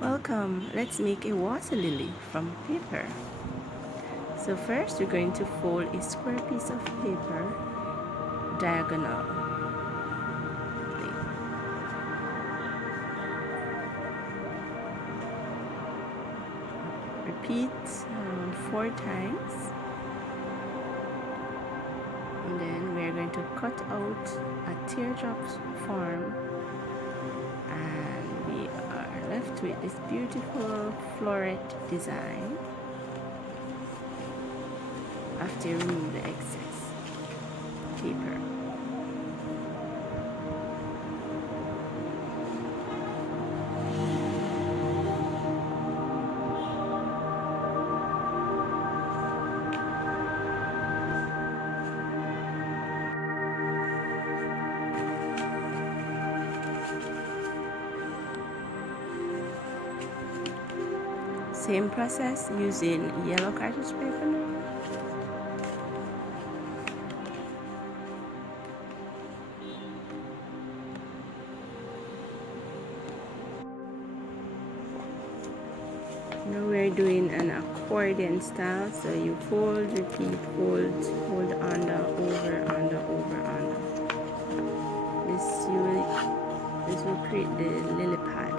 Welcome, let's make a water lily from paper. So first we're going to fold a square piece of paper diagonally. Repeat 4 times, and then we're going to cut out a teardrop form, and we are left with this beautiful floret design after you remove the excess paper. Same process using yellow cartridge paper now. Now we're doing an accordion style, so you fold, repeat, fold under, over, under, over, under. This will create the lily pad.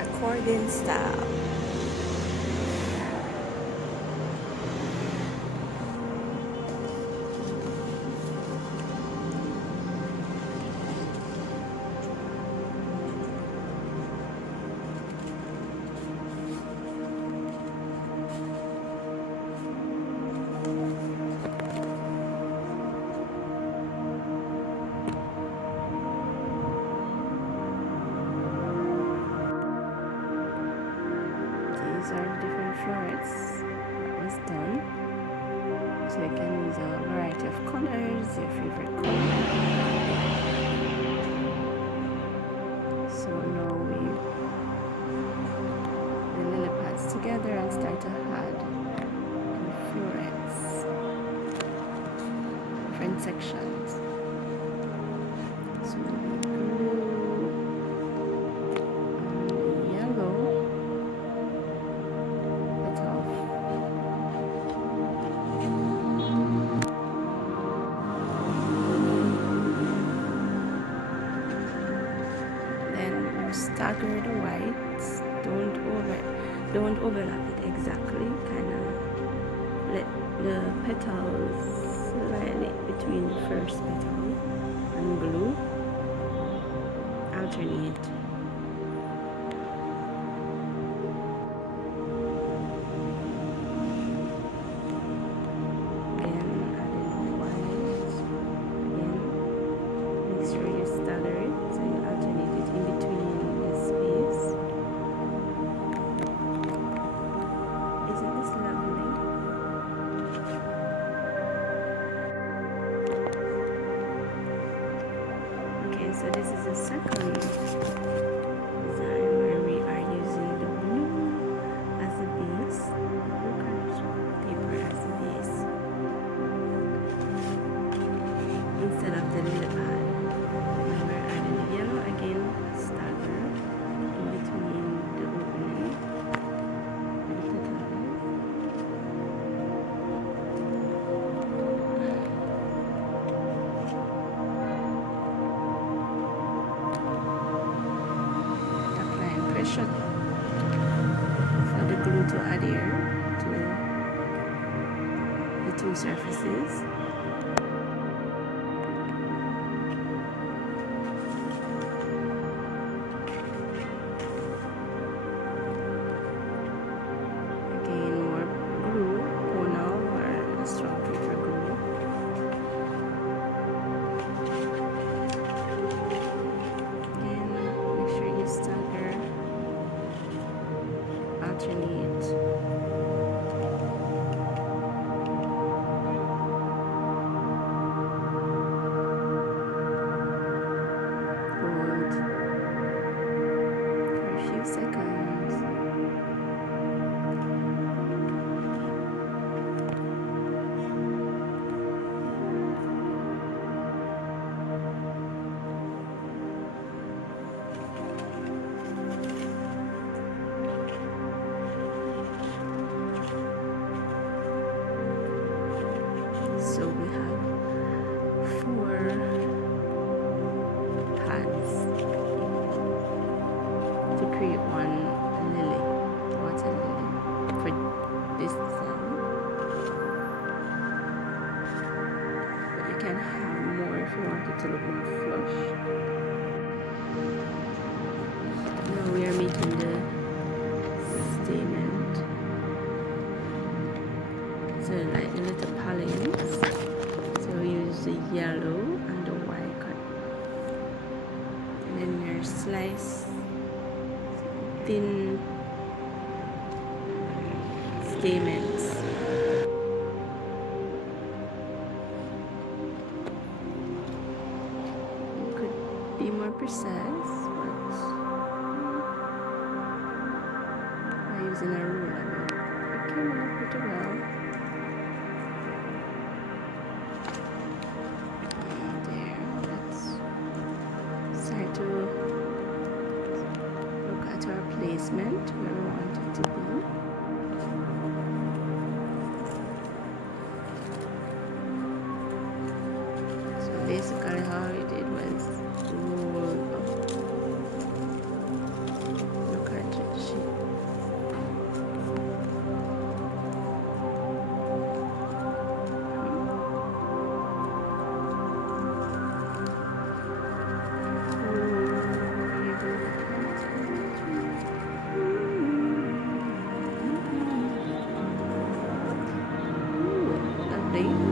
Accordion style. These are the different florets that was done. So you can use a variety of colors, your favorite color. So now we the lily pads together and start to add the florets, different sections. So we glue on the yellow petal. Then you stagger the whites. Don't overlap it exactly. Kind of let the petals slide between the first petal and glue. Alternate. Again, adding white. Again, make sure you stagger it so you alternate it in between the space. Isn't this lovely? Okay, so this is the second design where we are using the blue as a base, blue colored paper as a base, instead of the lily pad. Now we're adding the yellow again, stagger in between the opening and the petals. Applying pressure for the glue to adhere to the two surfaces. Again, more glue, tonal or strong paper glue. Again, make sure you stagger, alternate. to look more flush. Now we are making the statement. So like the little palings. So we use the yellow and the white cut. And then your slice thin stamens. You could be more precise, but by using a ruler, it came out pretty well. There, let's start to look at our placement where we want it to be. Basically how we did was roll up the cartridge sheet. Ooh, lovely.